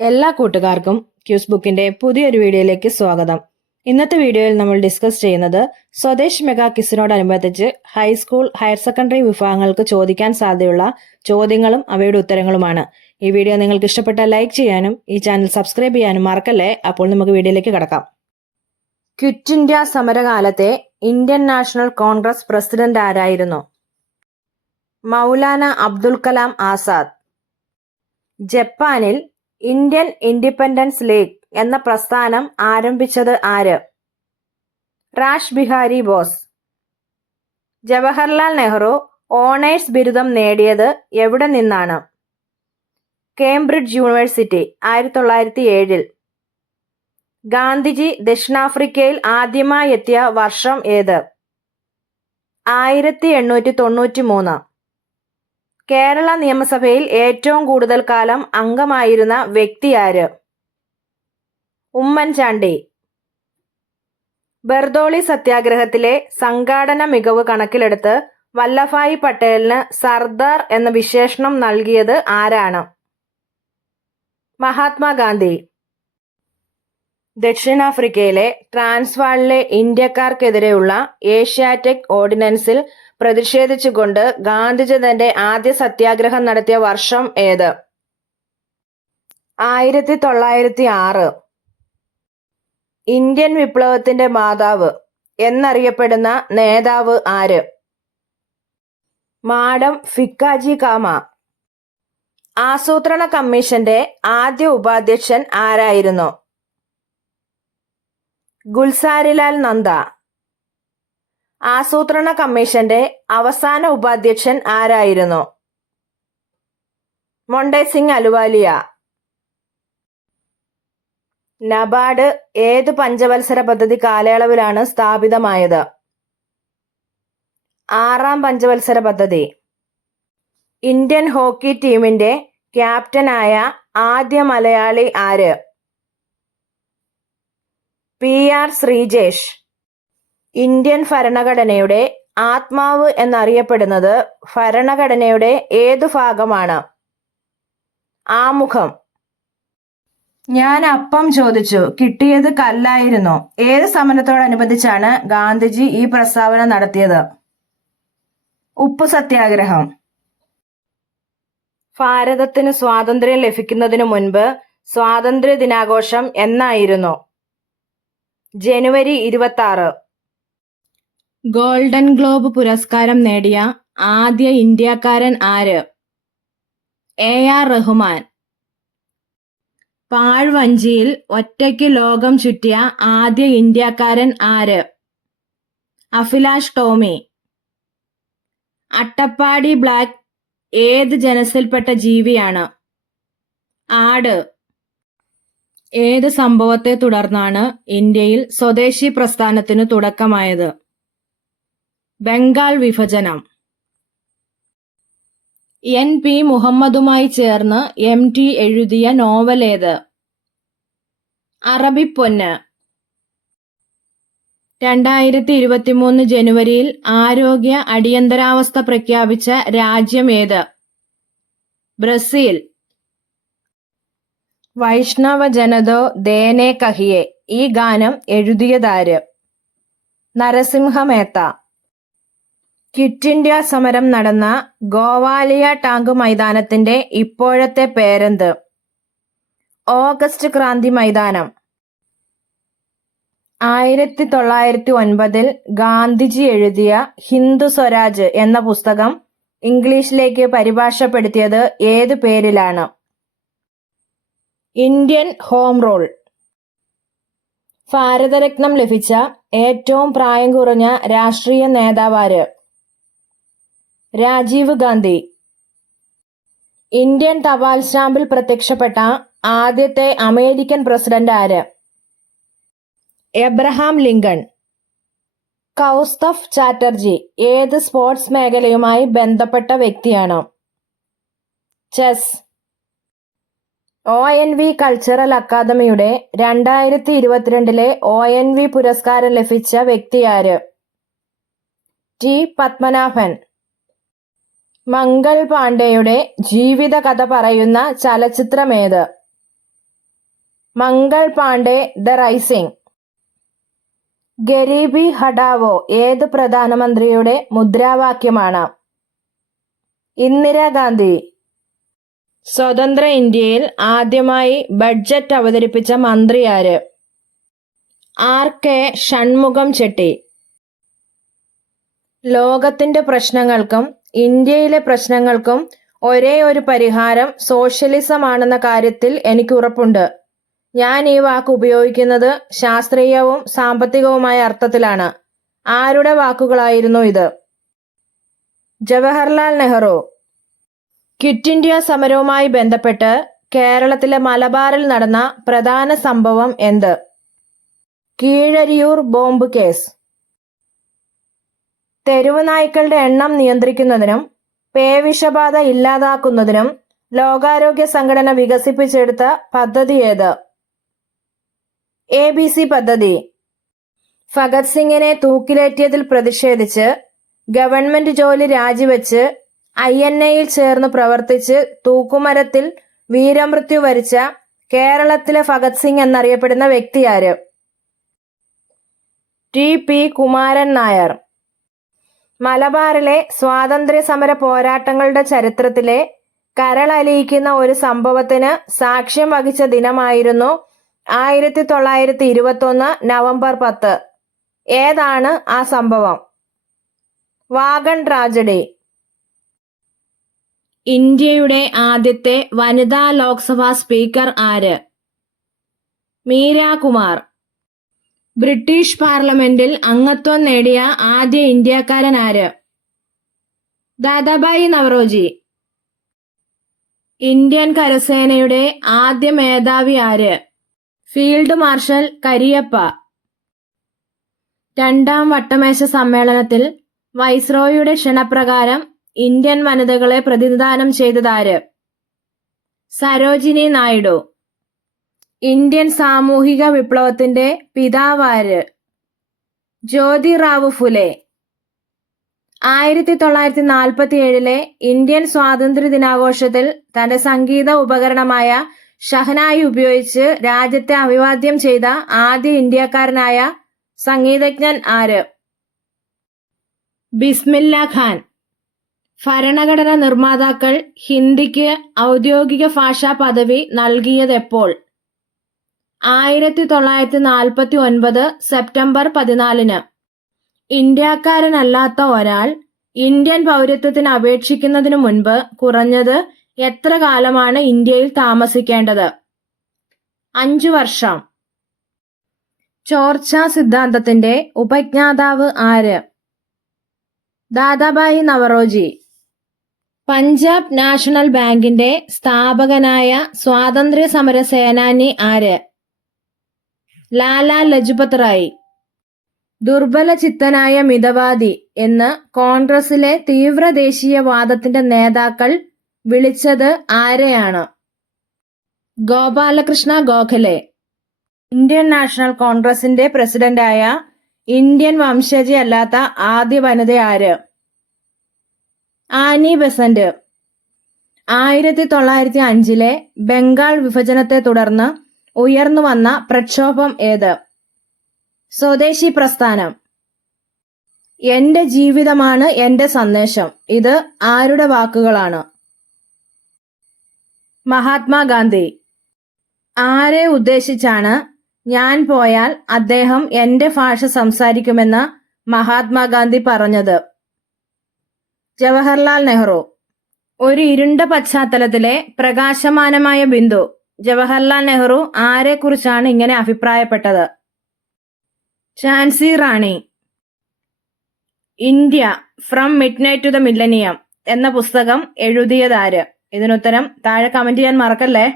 എല്ലാ കൂട്ടുകാർക്കും ക്യൂസ് ബുക്കിന്റെ പുതിയൊരു വീഡിയോയിലേക്ക് സ്വാഗതം. ഇന്നത്തെ വീഡിയോയിൽ നമ്മൾ ഡിസ്കസ് ചെയ്യുന്നത് സ്വദേശ് മെഗാ ക്വിസിനോടനുബന്ധിച്ച് ഹൈസ്കൂൾ, ഹയർ സെക്കൻഡറി വിഭാഗങ്ങൾക്ക് ചോദിക്കാൻ സാധ്യതയുള്ള ചോദ്യങ്ങളും അവയുടെ ഉത്തരങ്ങളുമാണ്. ഈ വീഡിയോ നിങ്ങൾക്ക് ഇഷ്ടപ്പെട്ടാൽ ലൈക്ക് ചെയ്യാനും ഈ ചാനൽ സബ്സ്ക്രൈബ് ചെയ്യാനും മറക്കല്ലേ. അപ്പോൾ നമുക്ക് വീഡിയോയിലേക്ക് കടക്കാം. ക്വിറ്റ് ഇന്ത്യ സമരകാലത്തെ ഇന്ത്യൻ നാഷണൽ കോൺഗ്രസ് പ്രസിഡന്റ് ആരായിരുന്നു? മൗലാന അബ്ദുൽ കലാം ആസാദ്. ജപ്പാനിൽ ഇന്ത്യൻ ഇൻഡിപെൻഡൻസ് ലീഗ് എന്ന പ്രസ്ഥാനം ആരംഭിച്ചത് ആര്? റാഷ് ബിഹാരി ബോസ്. ജവഹർലാൽ നെഹ്റു ഓണേഴ്സ് ബിരുദം നേടിയത് എവിടെ നിന്നാണ്? Cambridge university, 1907. ഗാന്ധിജി ദക്ഷിണാഫ്രിക്കയിൽ ആദ്യമായി എത്തിയ വർഷം ഏത്? 1893. കേരള നിയമസഭയിൽ ഏറ്റവും കൂടുതൽ കാലം അംഗമായിരുന്ന വ്യക്തിയാര്? ഉമ്മൻചാണ്ടി. ബർദോളി സത്യാഗ്രഹത്തിലെ സംഘാടന മികവ് കണക്കിലെടുത്ത് വല്ലഭായി പട്ടേലിന് സർദാർ എന്ന വിശേഷണം നൽകിയത് ആരാണ്? മഹാത്മാഗാന്ധി. ദക്ഷിണാഫ്രിക്കയിലെ ട്രാൻസ്വാളിലെ ഇന്ത്യക്കാർക്കെതിരെയുള്ള ഏഷ്യാറ്റിക് ഓർഡിനൻസിൽ പ്രതിഷേധിച്ചുകൊണ്ട് ഗാന്ധിജി തന്റെ ആദ്യ സത്യാഗ്രഹം നടത്തിയ വർഷം ഏത്? 1906. ഇന്ത്യൻ വിപ്ലവത്തിന്റെ മാതാവ് എന്നറിയപ്പെടുന്ന നേതാവ് ആര്? മാഡം ഫിക്കാജി കാമ. ആസൂത്രണ കമ്മീഷന്റെ ആദ്യ ഉപാധ്യക്ഷൻ ആരായിരുന്നു? ഗുൽസാരിലാൽ നന്ദ. ആസൂത്രണ കമ്മീഷന്റെ അവസാന ഉപാധ്യക്ഷൻ ആരായിരുന്നു? മൊണ്ടേസിംഗ് അലുവാലിയ. നബാർഡ് ഏത് പഞ്ചവത്സര പദ്ധതി കാലയളവിലാണ് സ്ഥാപിതമായത്? 6ാം പഞ്ചവത്സര പദ്ധതി. ഇന്ത്യൻ ഹോക്കി ടീമിന്റെ ക്യാപ്റ്റനായ ആദ്യ മലയാളി ആര്? PR ശ്രീജേഷ്. ഇന്ത്യൻ ഭരണഘടനയുടെ ആത്മാവ് എന്നറിയപ്പെടുന്നത് ഭരണഘടനയുടെ ഏതു ഭാഗമാണ്? ആമുഖം. ഞാൻ അപ്പം ചോദിച്ചു, കിട്ടിയത് കല്ലായിരുന്നു. ഏത് സമരത്തോടനുബന്ധിച്ചാണ് ഗാന്ധിജി ഈ പ്രസ്താവന നടത്തിയത്? ഉപ്പു സത്യാഗ്രഹം. ഭാരതത്തിന് സ്വാതന്ത്ര്യം ലഭിക്കുന്നതിനു മുൻപ് സ്വാതന്ത്ര്യ ദിനാഘോഷം എന്നായിരുന്നു? ജനുവരി 26. ഗോൾഡൻ ഗ്ലോബ് പുരസ്കാരം നേടിയ ആദ്യ ഇന്ത്യക്കാരൻ ആര്? AR റഹ്മാൻ. പാഴ്വഞ്ചിയിൽ ഒറ്റയ്ക്ക് ലോകം ചുറ്റിയ ആദ്യ ഇന്ത്യക്കാരൻ ആര്? അഭിലാഷ് ടോമി. അട്ടപ്പാടി ബ്ലാക്ക് ഏത് ജനസിൽപ്പെട്ട ജീവിയാണ്? ആട്. ഏത് സംഭവത്തെ തുടർന്നാണ് ഇന്ത്യയിൽ സ്വദേശി പ്രസ്ഥാനത്തിനു തുടക്കമായത്? ബംഗാൾ വിഭജനം. NP മുഹമ്മദുമായി ചേർന്ന് MT എഴുതിയ നോവൽ ഏത്? അറബിപ്പൊന്ന്. 2023 ജനുവരിയിൽ ആരോഗ്യ അടിയന്തരാവസ്ഥ പ്രഖ്യാപിച്ച രാജ്യം ഏത്? ബ്രസീൽ. വൈഷ്ണവ ജനതോ ദേനെ കഹിയെ ഈ ഗാനം എഴുതിയതാര്? നരസിംഹ മേത്ത. ക്വിറ്റ് ഇന്ത്യ സമരം നടന്ന ഗോവാലിയ ടാങ്ക് മൈതാനത്തിന്റെ ഇപ്പോഴത്തെ പേരെന്ത്? ഓഗസ്റ്റ് ക്രാന്തി മൈതാനം. 1909 ഗാന്ധിജി എഴുതിയ ഹിന്ദു സ്വരാജ് എന്ന പുസ്തകം ഇംഗ്ലീഷിലേക്ക് പരിഭാഷപ്പെടുത്തിയത് ഏതു പേരിലാണ്? Indian home rule. ഭാരതരത്നം ലഭിച്ച ഏറ്റവും പ്രായം കുറഞ്ഞ രാഷ്ട്രീയ നേതാവാര്? രാജീവ് ഗാന്ധി. ഇന്ത്യൻ തപാൽ സ്റ്റാമ്പിൽ പ്രത്യക്ഷപ്പെട്ട ആദ്യത്തെ അമേരിക്കൻ പ്രസിഡന്റ് ആര്? Abraham Lincoln. കൗസ്തഫ് ചാറ്റർജി ഏത് സ്പോർട്സ് മേഖലയുമായി ബന്ധപ്പെട്ട വ്യക്തിയാണ്? ചെസ്. ONV കൾച്ചറൽ അക്കാദമിയുടെ 2022 ONV പുരസ്കാരം ലഭിച്ച വ്യക്തിയാര്? T പത്മനാഭൻ. മംഗൾ പാണ്ഡെയുടെ ജീവിതകഥ പറയുന്ന ചലച്ചിത്രമേത്? Mangal Pandey the rising. ഗരീബി ഹഠാവോ ഏത് പ്രധാനമന്ത്രിയുടെ മുദ്രാവാക്യമാണ്? ഇന്ദിരാഗാന്ധി. സ്വതന്ത്ര ഇന്ത്യയിൽ ആദ്യമായി ബഡ്ജറ്റ് അവതരിപ്പിച്ച മന്ത്രി ആര്? ആർ.കെ. ഷൺമുഖം ചെട്ടി. ലോകത്തിന്റെ പ്രശ്നങ്ങൾക്കും ഇന്ത്യയിലെ പ്രശ്നങ്ങൾക്കും ഒരേ ഒരു പരിഹാരം സോഷ്യലിസമാണെന്ന കാര്യത്തിൽ എനിക്ക് ഉറപ്പുണ്ട്. ഞാൻ ഈ വാക്ക് ഉപയോഗിക്കുന്നത് ശാസ്ത്രീയവും സാമ്പത്തികവുമായ അർത്ഥത്തിലാണ്. ആരുടെ വാക്കുകളായിരുന്നു ഇത്? ജവഹർലാൽ നെഹ്റു. ക്വിറ്റ് ഇന്ത്യ സമരവുമായി ബന്ധപ്പെട്ട് കേരളത്തിലെ മലബാറിൽ നടന്ന പ്രധാന സംഭവം എന്ത്? Keezhariyur bomb case. തെരുവ് നായ്ക്കളുടെ എണ്ണം നിയന്ത്രിക്കുന്നതിനും പേവിഷബാധ ഇല്ലാതാക്കുന്നതിനും ലോകാരോഗ്യ സംഘടന വികസിപ്പിച്ചെടുത്ത പദ്ധതി ഏത്? ABC പദ്ധതി. ഭഗത് സിംഗിനെ തൂക്കിലേറ്റിയതിൽ പ്രതിഷേധിച്ച് ഗവൺമെന്റ് ജോലി രാജിവെച്ച് INA-യിൽ ചേർന്ന് പ്രവർത്തിച്ച് തൂക്കുമരത്തിൽ വീരമൃത്യു വരിച്ച കേരളത്തിലെ ഭഗത് സിംഗ് എന്നറിയപ്പെടുന്ന വ്യക്തിയാര്? TP കുമാരൻ നായർ. മലബാറിലെ സ്വാതന്ത്ര്യ സമര പോരാട്ടങ്ങളുടെ ചരിത്രത്തിലെ കരളലിയിക്കുന്ന ഒരു സംഭവത്തിന് സാക്ഷ്യം വഹിച്ച ദിനമായിരുന്നു 1921 നവംബർ 10. ഏതാണ് ആ സംഭവം? Wagon tragedy. ഇന്ത്യയുടെ ആദ്യത്തെ വനിതാ ലോക്സഭാ സ്പീക്കർ ആര്? മീര കുമാർ. ബ്രിട്ടീഷ് പാർലമെന്റിൽ അംഗത്വം നേടിയ ആദ്യ ഇന്ത്യക്കാരൻ ആര്? ദാദാഭായി നവറോജി. ഇന്ത്യൻ കരസേനയുടെ ആദ്യ മേധാവി ആര്? Field marshal Cariappa. രണ്ടാം വട്ടമേശ സമ്മേളനത്തിൽ വൈസ്രോയിയുടെ ക്ഷണപ്രകാരം ഇന്ത്യൻ വനിതകളെ പ്രതിനിധാനം ചെയ്തതാര്? സരോജിനി നായിഡു. ഇന്ത്യൻ സാമൂഹിക വിപ്ലവത്തിന്റെ പിതാവാര്? ജ്യോതിറാവു ഫുലെ. 1947 ഇന്ത്യൻ സ്വാതന്ത്ര്യ ദിനാഘോഷത്തിൽ തന്റെ സംഗീത ഉപകരണമായ ഷഹനായി ഉപയോഗിച്ച് രാജ്യത്തെ അഭിവാദ്യം ചെയ്ത ആദ്യ ഇന്ത്യക്കാരനായ സംഗീതജ്ഞൻ ആര്? ബിസ്മില്ല ഖാൻ. ഭരണഘടന നിർമ്മാതാക്കൾ ഹിന്ദിക്ക് ഔദ്യോഗിക ഭാഷാ പദവി നൽകിയതെപ്പോൾ? 1949 സെപ്റ്റംബർ 14. ഇന്ത്യക്കാരനല്ലാത്ത ഒരാൾ ഇന്ത്യൻ പൗരത്വത്തിന് അപേക്ഷിക്കുന്നതിനു മുൻപ് കുറഞ്ഞത് എത്ര കാലമാണ് ഇന്ത്യയിൽ താമസിക്കേണ്ടത്? 5 വർഷം. ചോർച്ചാ സിദ്ധാന്തത്തിന്റെ ഉപജ്ഞാതാവ് ആര്? ദാദാഭായി നവറോജി. പഞ്ചാബ് നാഷണൽ ബാങ്കിന്റെ സ്ഥാപകനായ സ്വാതന്ത്ര്യ സമര സേനാനി ആര്? ലാലാ ലജ്പത് റായ്. ദുർബല ചിത്തനായ മിതവാദി എന്ന് കോൺഗ്രസിലെ തീവ്ര ദേശീയവാദത്തിന്റെ നേതാക്കൾ വിളിച്ചത് ആരെയാണ്? ഗോപാലകൃഷ്ണ ഗോഖലെ. ഇന്ത്യൻ നാഷണൽ കോൺഗ്രസിന്റെ പ്രസിഡന്റായ ഇന്ത്യൻ വംശജയല്ലാത്ത ആദ്യ വനിത ആര്? Annie Besant. 1905 ബംഗാൾ വിഭജനത്തെ തുടർന്ന് ഉയർന്നു വന്ന പ്രക്ഷോഭം ഏത്? സ്വദേശി പ്രസ്ഥാനം. എന്റെ ജീവിതമാണ് എന്റെ സന്ദേശം. ഇത് ആരുടെ വാക്കുകളാണ്? മഹാത്മാഗാന്ധി. ആരെ ഉദ്ദേശിച്ചാണ് ഞാൻ പോയാൽ അദ്ദേഹം എന്റെ ഭാഷ സംസാരിക്കുമെന്ന് മഹാത്മാഗാന്ധി പറഞ്ഞത്? ജവഹർലാൽ നെഹ്റു. ഒരു ഇരുണ്ട പശ്ചാത്തലത്തിലെ പ്രകാശമാനമായ ബിന്ദു. ജവഹർലാൽ നെഹ്റു ആരെക്കുറിച്ചാണ് ഇങ്ങനെ അഭിപ്രായപ്പെട്ടത്? Jhansi Rani. India from midnight to the millennium എന്ന പുസ്തകം എഴുതിയതാര്? ഇതിനുത്തരം താഴെ കമന്റ് ചെയ്യാൻ മറക്കല്ലേ.